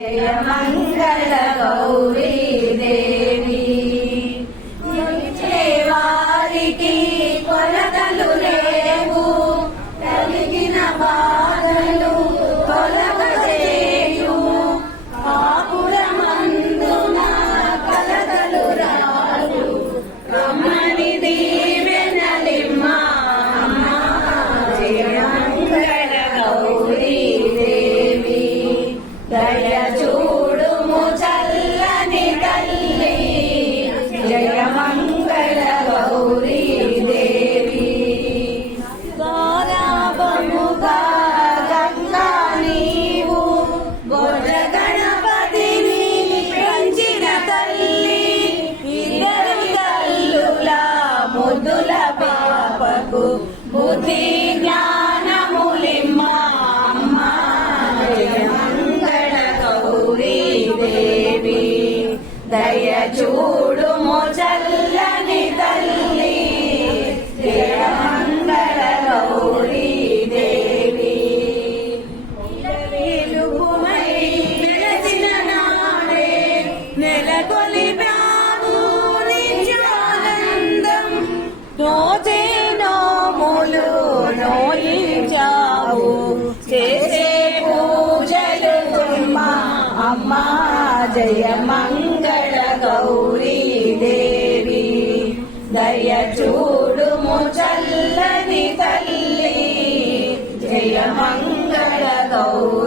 జయ మంగళ గౌరీ దేవి వారికి కొలతలు లేవు, కలిగిన బాధలు తొలగజేయు ఆపురమందున కలతలు రాలు రమణి దీవెనలిమ్మ జయ మంగళ గౌరీ దేవి దయ చూడుము చల్లని తల్లి జయ మంగళ గౌరీ దేవి గౌరవముగా గంగా నీవు బొజ్జ గణపతిని పెంచిన తల్లి ఇద్దరు తల్లుల ముద్దుల పాపకు బుద్ధి జ్ఞానములిమ్మ అమ్మా జయ మంగళ గౌరీ దేవి దయ చూడుము చల్లని తల్లి జయ మంగళ గౌరీ దేవి వెలుగుమై వెలసిన నాడే నెలకొలిపావు నిత్యానందం రోజే నోములు నోయించావు చేసే పూజలు అమ్మా జయ మంగళ గౌరీ దేవి దయ చూడుము చల్లని తల్లి జయ మంగళ గౌరీ